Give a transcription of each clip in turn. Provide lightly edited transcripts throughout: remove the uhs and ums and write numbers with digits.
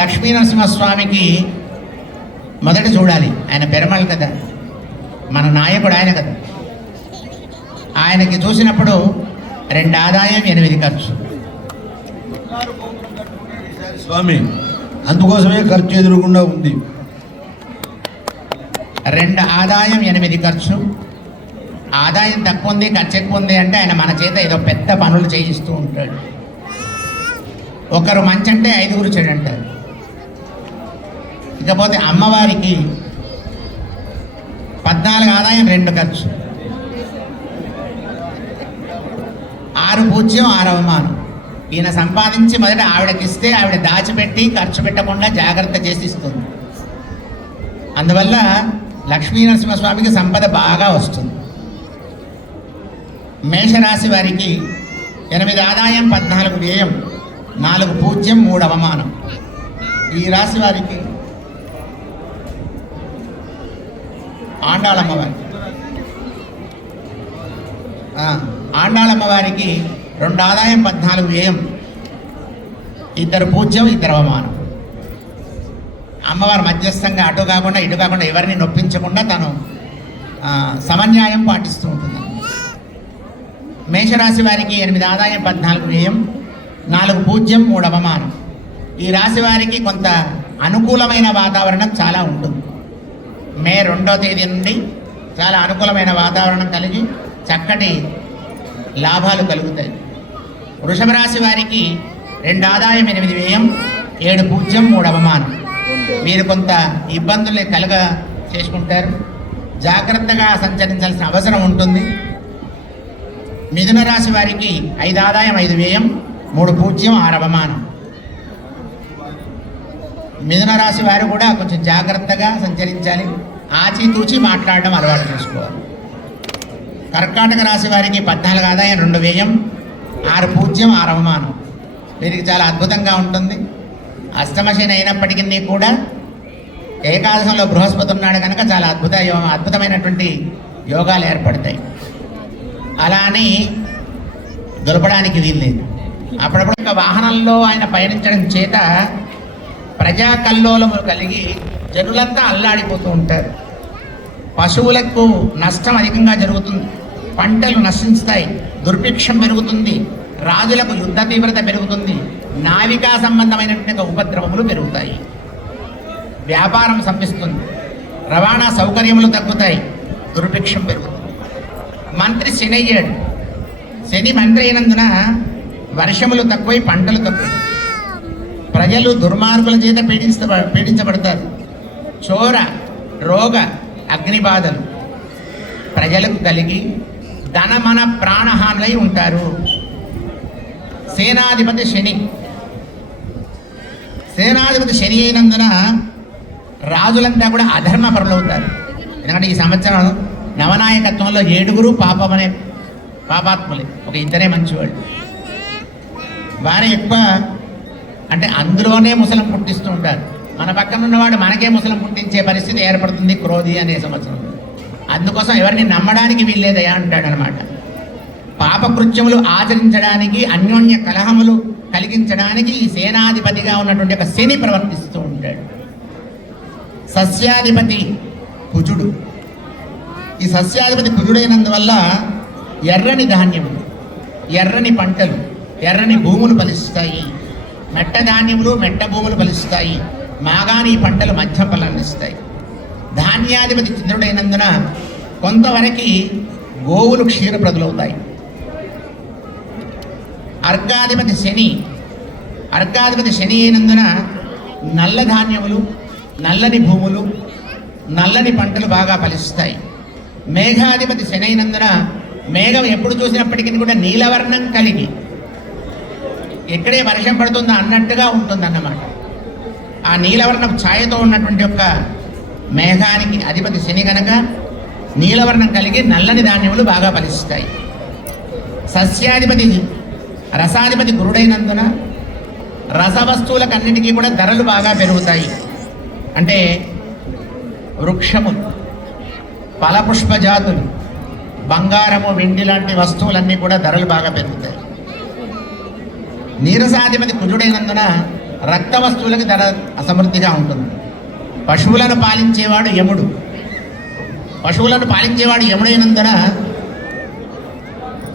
లక్ష్మీనరసింహస్వామికి మొదట చూడాలి. ఆయన పెరమల్ కదా, మన నాయకుడు ఆయన కదా. ఆయనకి చూసినప్పుడు 2 ఆదాయం 8 ఖర్చు. స్వామి అందుకోసమే ఖర్చు ఎదురుకుండా ఉంది. 2 ఆదాయం 8 ఖర్చు. ఆదాయం తక్కువ ఉంది, ఖర్చు ఎక్కువ ఉంది అంటే ఆయన మన చేత ఏదో పెద్ద పనులు చేయిస్తూ ఉంటాడు. ఒకరు మంచి అంటే 5గురు చెడు అంటారు. ఇకపోతే అమ్మవారికి 14 ఆదాయం 2 ఖర్చు, 6 పూజ్యం 6 అవమానం. ఈయన సంపాదించి మొదట ఆవిడకి ఇస్తే ఆవిడ దాచిపెట్టి ఖర్చు పెట్టకుండా జాగ్రత్త చేసి ఇస్తుంది. అందువల్ల లక్ష్మీనరసింహస్వామికి సంపద బాగా వస్తుంది. మేషరాశి వారికి 8 ఆదాయం 14 వ్యయం, 4 పూజ్యం 3 అవమానం. ఈ రాశి వారికి ఆండాళమ్మవారికి 2 ఆదాయం 14 వ్యయం, 2 పూజ్యం 2 అవమానం. అమ్మవారు మధ్యస్థంగా అటు కాకుండా ఇటు కాకుండా ఎవరిని నొప్పించకుండా తను సమన్యాయం పాటిస్తూ ఉంటుంది. మేషరాశి వారికి 8 ఆదాయం 14 వ్యయం, 4 పూజ్యం 3 అవమానం. ఈ రాశి వారికి కొంత అనుకూలమైన వాతావరణం చాలా ఉంటుంది. మే 2వ తేదీ నుండి చాలా అనుకూలమైన వాతావరణం కలిగి చక్కటి లాభాలు కలుగుతాయి. వృషభ రాశి వారికి 2 ఆదాయం 8 వ్యయం, 7 పూజ్యం 3 అవమానం. మీరు కొంత ఇబ్బందులు చేసుకుంటారు. జాగ్రత్తగా సంచరించాల్సిన అవసరం ఉంటుంది. మిథున రాశి వారికి 5 ఆదాయం 5 వ్యయం, 3 పూజ్యం 6 అవమానం. మిథున రాశి వారు కూడా కొంచెం జాగ్రత్తగా సంచరించాలి. ఆచితూచి మాట్లాడడం అలవాటు చేసుకోవాలి. కర్కాటక రాశి వారికి 14 ఆదాయం 2 వ్యయం, 6 పూజ్యం 6 అవమానం. వీరికి చాలా అద్భుతంగా ఉంటుంది. అష్టమశని అయినప్పటికీ కూడా ఏకాదశంలో బృహస్పతి ఉన్నాడు కనుక చాలా అద్భుతమైనటువంటి యోగాలు ఏర్పడతాయి. అలా అని దొరకడానికి వీల్లేదు. అప్పుడప్పుడు వాహనంలో ఆయన పయనించడం చేత ప్రజా కల్లోలములు కలిగి జనులంతా అల్లాడిపోతూ ఉంటారు. పశువులకు నష్టం అధికంగా జరుగుతుంది, పంటలు నశిస్తాయి, దుర్భిక్షం పెరుగుతుంది, రాజులకు యుద్ధ తీవ్రత పెరుగుతుంది, నావికా సంబంధమైనటువంటి ఉపద్రవములు పెరుగుతాయి, వ్యాపారం సంపిస్తుంది, రవాణా సౌకర్యములు తగ్గుతాయి, దుర్భిక్షం పెరుగుతుంది. మంత్రి శని అయ్యాడు. శని మంత్రి అయినందున వర్షములు తక్కువై పంటలు తక్కువ, ప్రజలు దుర్మార్గుల చేత పీడించబడతారు. చోర రోగ అగ్నిబాధలు ప్రజలకు కలిగి ధనమన ప్రాణహానులై ఉంటారు. సేనాధిపతి శని అయినందున రాజులంతా కూడా అధర్మ పరులవుతారు. ఎందుకంటే ఈ సంవత్సరం నవనాయకత్వంలో 7గురు పాపాత్ములే, ఒక 2 మంచివాళ్ళు. వారే ఎక్కువ అంటే అందులోనే ముసలం పుట్టిస్తూ ఉంటారు. మన పక్కన ఉన్నవాడు మనకే ముసలం పుట్టించే పరిస్థితి ఏర్పడుతుంది క్రోధి అనే సంవత్సరం. అందుకోసం ఎవరిని నమ్మడానికి వీల్లేదయా అంటాడనమాట. పాపకృత్యములు ఆచరించడానికి, అన్యోన్య కలహములు కలిగించడానికి ఈ సేనాధిపతిగా ఉన్నటువంటి ఒక శని ప్రవర్తిస్తూ ఉంటాడు. సస్యాధిపతి కుజుడు. ఈ సస్యాధిపతి కుజుడైనందువల్ల ఎర్రని ధాన్యములు, ఎర్రని పంటలు, ఎర్రని భూములు ఫలిస్తాయి. మెట్ట ధాన్యములు, మెట్ట భూములు ఫలిస్తాయి. మాగాణి పంటలు మధ్య ఫలాన్నిస్తాయి. ధాన్యాధిపతి చంద్రుడైనందున కొంతవరకు గోవులు క్షీరప్రదులవుతాయి. అర్ఘాధిపతి శని అయినందున నల్ల ధాన్యములు, నల్లని భూములు, నల్లని పంటలు బాగా ఫలిస్తాయి. మేఘాధిపతి శని అయినందున మేఘం ఎప్పుడు చూసినప్పటికీ కూడా నీలవర్ణం కలిగి ఎక్కడే వర్షం పడుతుందో అన్నట్టుగా ఉంటుందన్నమాట. ఆ నీలవర్ణం ఛాయతో ఉన్నటువంటి యొక్క మేఘానికి అధిపతి శని కనుక నీలవర్ణం కలిగి నల్లని ధాన్యములు బాగా ఫలిస్తాయి. సస్యాధిపతి రసాధిపతి గురుడైనందున రసవస్తువులకన్నిటికీ కూడా ధరలు బాగా పెరుగుతాయి. అంటే వృక్షములు, ఫలపుష్ప జాతులు, బంగారము, వెండి లాంటి వస్తువులన్నీ కూడా ధరలు బాగా పెరుగుతాయి. నీరసాధిపతి కుజుడైనందున రక్త వస్తువులకి ధర అసమృద్ధిగా ఉంటుంది. పశువులను పాలించేవాడు యముడు. పశువులను పాలించేవాడు యముడైనందున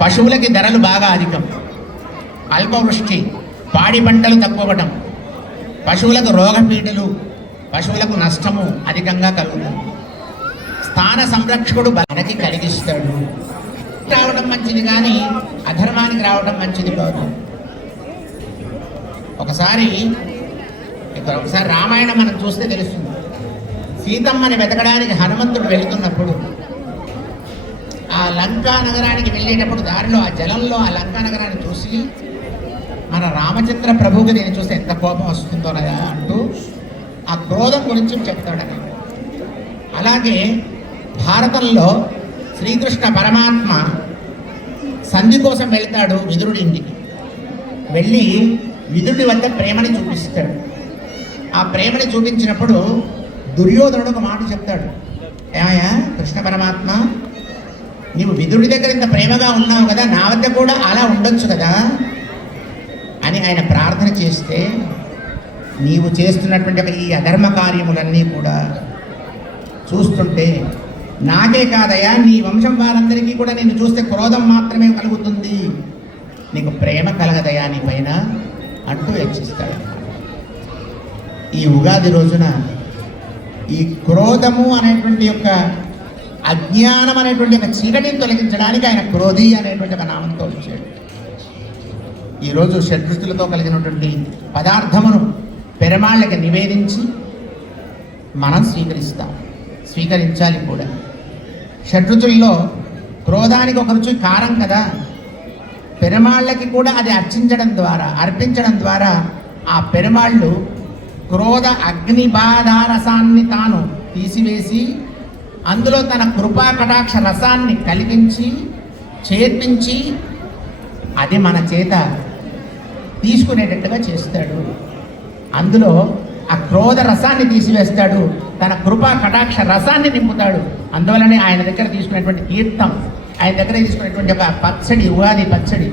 పశువులకి ధరలు బాగా అధికం. అల్పవృష్టి, పాడి పంటలు తక్కువడం, పశువులకు రోగపీడలు, పశువులకు నష్టము అధికంగా కలుగుతుంది. స్థాన సంరక్షకుడు మనకి కలిగిస్తాడు. రావడం మంచిది కానీ అధర్మానికి రావడం మంచిది కాదు. ఒకసారి రామాయణం మనం చూస్తే తెలుస్తుంది. సీతమ్మని వెతకడానికి హనుమంతుడు వెళుతున్నప్పుడు ఆ లంకా నగరానికి వెళ్ళేటప్పుడు దారిలో ఆ జలంలో ఆ లంకా నగరాన్ని చూసి మన రామచంద్ర ప్రభువుకి నేను చూస్తే ఎంత కోపం వస్తుందో కదా అంటూ ఆ క్రోధం గురించి చెప్తాడని. అలాగే భారతంలో శ్రీకృష్ణ పరమాత్మ సంధి కోసం వెళ్తాడు విదురుడి ఇంటికి. వెళ్ళి విదురుడి వద్ద ప్రేమని చూపిస్తాడు. ఆ ప్రేమని చూపించినప్పుడు దుర్యోధనుడు ఒక మాట చెప్తాడు. ఏమయ్యా కృష్ణ పరమాత్మ, నీవు విదురుడి దగ్గర ఇంత ప్రేమగా ఉన్నావు కదా, నా వద్ద కూడా అలా ఉండొచ్చు కదా అని ఆయన ప్రార్థన చేస్తే, నీవు చేస్తున్నటువంటి ఈ అధర్మ కార్యములన్నీ కూడా చూస్తుంటే నాకే కాదయా, నీ వంశం వారందరికీ కూడా నేను చూస్తే క్రోధం మాత్రమే కలుగుతుంది, నీకు ప్రేమ కలగదయా నీ పైన అంటూ హెచ్చిస్తాడు. ఈ ఉగాది రోజున ఈ క్రోధము అనేటువంటి యొక్క అజ్ఞానం అనేటువంటి ఒక చీకటిని తొలగించడానికి ఆయన క్రోధి అనేటువంటి ఒక నామంతో వచ్చాడు. ఈరోజు షడ్రుచులతో కలిగినటువంటి పదార్థమును పెరమాళ్ళకి నివేదించి మనం స్వీకరించాలి కూడా. షడ్రుచుల్లో క్రోధానికి ఒక రుచి కారం కదా, పెరమాళ్ళకి కూడా అది అర్పించడం ద్వారా ఆ పెరమాళ్ళు క్రోధ అగ్నిబాధారసాన్ని తాను తీసివేసి అందులో తన కృపా కటాక్ష రసాన్ని కలిగించి చేర్పించి అది మన చేత తీసుకునేటట్టుగా చేస్తాడు. అందులో ఆ క్రోధ రసాన్ని తీసివేస్తాడు, తన కృపా కటాక్ష రసాన్ని నింపుతాడు. అందువలనే ఆయన దగ్గర తీసుకునేటువంటి తీర్థం, ఆయన దగ్గర తీసుకునేటువంటి ఒక పచ్చడి, ఉగాది పచ్చడి,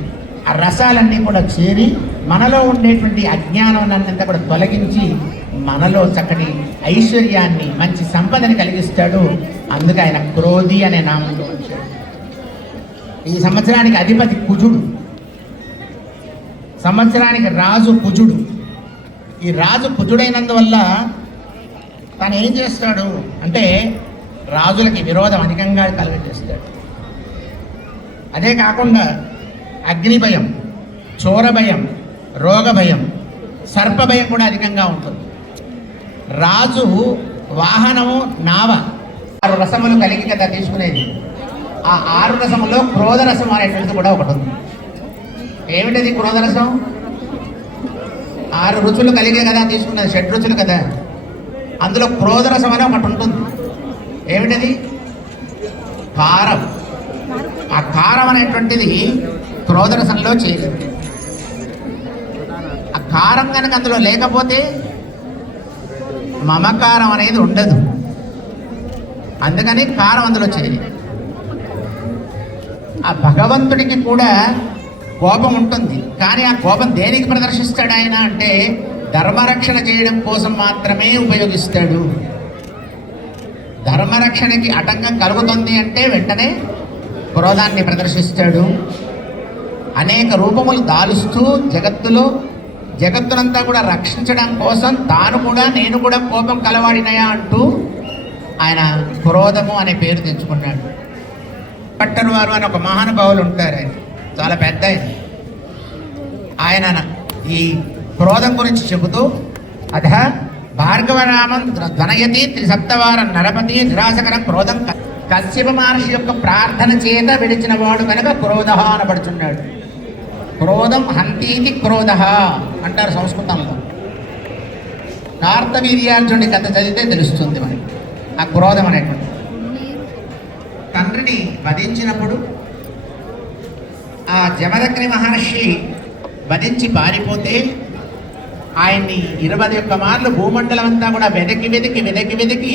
ఆ రసాలన్నీ కూడా చేరి మనలో ఉండేటువంటి అజ్ఞానాన్నంతా కూడా తొలగించి మనలో చక్కటి ఐశ్వర్యాన్ని, మంచి సంపదని కలిగిస్తాడు. అందుకే ఆయన క్రోధి అనే నామంలో వచ్చాడు. ఈ సంవత్సరానికి అధిపతి కుజుడు, సంవత్సరానికి రాజు కుజుడు. ఈ రాజు కుజుడైనందువల్ల తను ఏం చేస్తాడు అంటే రాజులకి విరోధం అధికంగా కలుగజేస్తాడు. అదే కాకుండా అగ్ని భయం, చోర భయం, రోగ భయం, సర్ప భయం కూడా అధికంగా ఉంటుంది. రాజు వాహనము నావ, 6 రసములు కలిగి కదా తీసుకునేది. ఆ 6 రసములో క్రోధరసం అనేటువంటిది కూడా ఒకటి ఉంది. ఏమిటది క్రోధరసం? 6 రుచులు కలిగే కదా తీసుకున్నది, షడ్రుచులు కదా. అందులో క్రోధరసం అని ఒకటి ఉంటుంది. ఏమిటది? కారం. ఆ కారం అనేటువంటిది క్రోధరసంలో చేరింది. ఆ కారం కనుక అందులో లేకపోతే మమకారం అనేది ఉండదు. అందుకని కారం అందులో చేరింది. ఆ భగవంతుడికి కూడా కోపం ఉంటుంది, కానీ ఆ కోపం దేనికి ప్రదర్శిస్తాడు ఆయన అంటే ధర్మరక్షణ చేయడం కోసం మాత్రమే ఉపయోగిస్తాడు. ధర్మరక్షణకి ఆటంకం కలుగుతుంది అంటే వెంటనే క్రోధాన్ని ప్రదర్శిస్తాడు. అనేక రూపములు దాలుస్తూ జగత్తునంతా కూడా రక్షించడం కోసం తాను కూడా నేను కూడా కోపం కలవాడినయా అంటూ ఆయన క్రోధము అనే పేరు తెచ్చుకున్నాడు. పట్టరు వారు అని ఒక మహానుభావులు ఉంటారు, ఆయన చాలా పెద్ద ఆయన ఈ క్రోధం గురించి చెబుతూ అధ భార్గవరామం ధ్వనయతి త్రిసప్తవారం నరపతి నిరాశకర క్రోధం కశ్యప మహర్షి యొక్క ప్రార్థన చేత విడిచిన వాడు కనుక క్రోధ అనబడుచున్నాడు. క్రోధం హంతీతి క్రోధ అంటారు సంస్కృతంలో. కార్తవీర్యార్జునుడి కథ చదివితే తెలుస్తుంది మనకి ఆ క్రోధం అనేటువంటి. తండ్రిని వధించినప్పుడు ఆ జమదగ్ని మహర్షి వధించి పారిపోతే ఆయన్ని 21 మార్లు భూమండలం అంతా కూడా వెదకి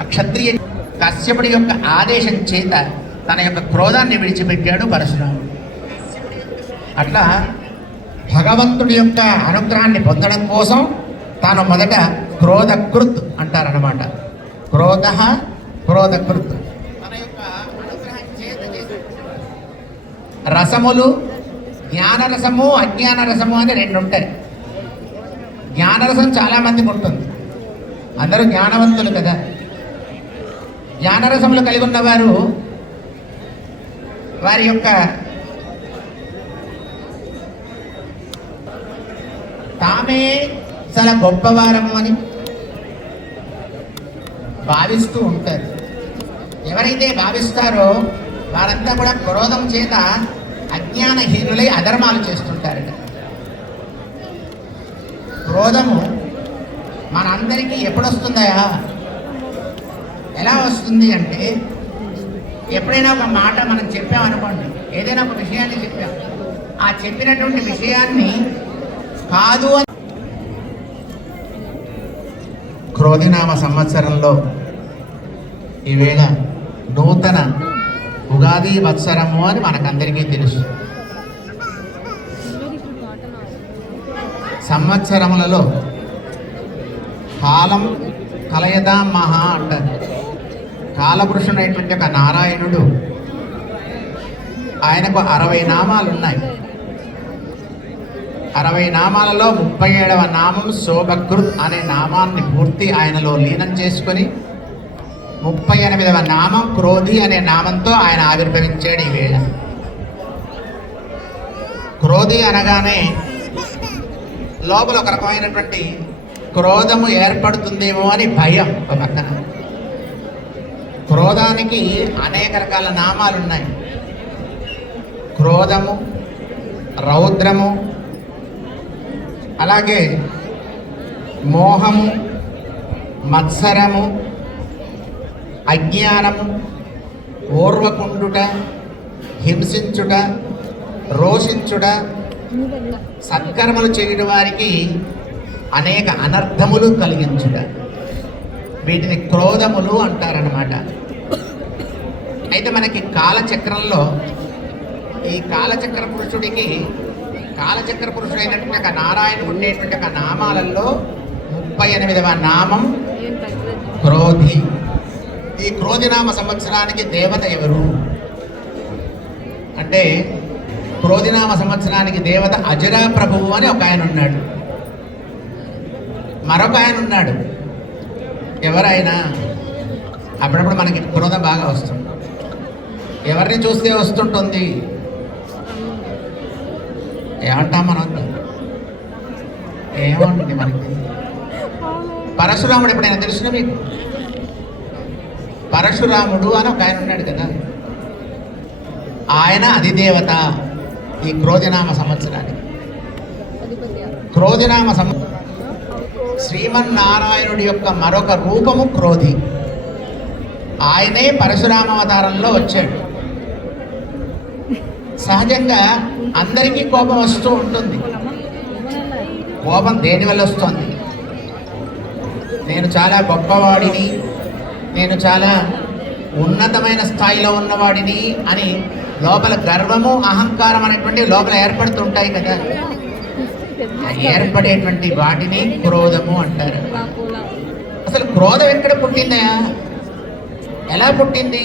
ఆ క్షత్రియ కశ్యపుడి యొక్క ఆదేశం చేత తన యొక్క క్రోధాన్ని విడిచిపెట్టాడు పరశురాముడు. అట్లా భగవంతుడి యొక్క అనుగ్రహాన్ని పొందడం కోసం తాను మొదట క్రోధకృత్ అంటారనమాట. క్రోధకృత్ తన యొక్క అనుగ్రహం చేత చేశాడు. రసములు జ్ఞానరసము అజ్ఞాన రసము అని రెండు ఉంటాయి. జ్ఞానరసం చాలా మందికి ఉంటుంది, అందరూ జ్ఞానవంతులు కదా. జ్ఞానరసములు కలిగి ఉన్నవారు వారి యొక్క తామే చాలా గొప్పవారము అని భావిస్తూ ఉంటారు. ఎవరైతే భావిస్తారో వారంతా కూడా క్రోధం చేత అజ్ఞానహీనులై అధర్మాలు చేస్తుంటారట. క్రోధము మనందరికీ ఎప్పుడు వస్తుందా? ఎలా వస్తుంది అంటే, ఎప్పుడైనా ఒక మాట మనం చెప్పామనుకోండి, ఏదైనా ఒక విషయాన్ని చెప్పాం, ఆ చెప్పినటువంటి విషయాన్ని కాదు అని క్రోధినామ సంవత్సరంలో ఈవేళ నూతన ఉగాది వత్సరము అని మనకందరికీ తెలుసు. సంవత్సరములలో కాలం కలయదాం మహా అంటారు. కాలపురుషుడైనటువంటి ఒక నారాయణుడు, ఆయనకు 60 నామాలు ఉన్నాయి. 60 నామాలలో 37వ నామం శోభకృత్ అనే నామాన్ని పూర్తి ఆయనలో లీనం చేసుకొని 38వ నామం క్రోధి అనే నామంతో ఆయన ఆవిర్భవించాడు ఈవేళ. క్రోధి అనగానే లోపల ఒక రకమైనటువంటి క్రోధము ఏర్పడుతుందేమో అని భయం. ఒక పక్కన క్రోధానికి అనేక రకాల నామాలు ఉన్నాయి. క్రోధము, రౌద్రము, అలాగే మోహము, మత్సరము, అజ్ఞానము, ఓర్వకుండుట, హింసించుట, రోషించుట, సత్కర్మలు చేయడం వారికి అనేక అనర్థములు కలిగించుట, వీటిని క్రోధములు అంటారనమాట. అయితే మనకి కాలచక్రంలో ఈ కాలచక్ర పురుషుడికి, కాలచక్ర పురుషుడైనటువంటి ఒక నారాయణుడు ఉండేటువంటి ఒక నామాలలో 38వ నామం క్రోధి. ఈ క్రోధినామ సంవత్సరానికి దేవత ఎవరు అంటే, క్రోధినామ సంవత్సరానికి దేవత అజరా ప్రభువు అని ఒక ఆయన ఉన్నాడు. మరొక ఆయన ఉన్నాడు. ఎవరైనా అప్పుడప్పుడు మనకి క్రోధం బాగా వస్తుంది. ఎవరిని చూస్తే వస్తుంటుంది, ఏమంటాం మనం? ఏముంటుంది మనకి? పరశురాముడు ఎప్పుడైనా తెలిసిన మీకు? పరశురాముడు అని ఒక ఆయన ఉన్నాడు కదా, ఆయన అధిదేవత ఈ క్రోధినామ సంవత్సరానికి. క్రోధినామ శ్రీమన్నారాయణుడి యొక్క మరొక రూపము క్రోధి. ఆయనే పరశురామావతారంలో వచ్చాడు. సహజంగా అందరికీ కోపం వస్తూ ఉంటుంది. కోపం దేనివల్ల వస్తుంది? నేను చాలా గొప్పవాడిని, నేను చాలా ఉన్నతమైన స్థాయిలో ఉన్నవాడిని అని లోపల గర్వము, అహంకారం అనేటువంటి లోపల ఏర్పడుతుంటాయి కదా. ఏర్పడేటువంటి వాటిని క్రోధము అంటారు. అసలు క్రోధం ఎక్కడ పుట్టిందయా? ఎలా పుట్టింది?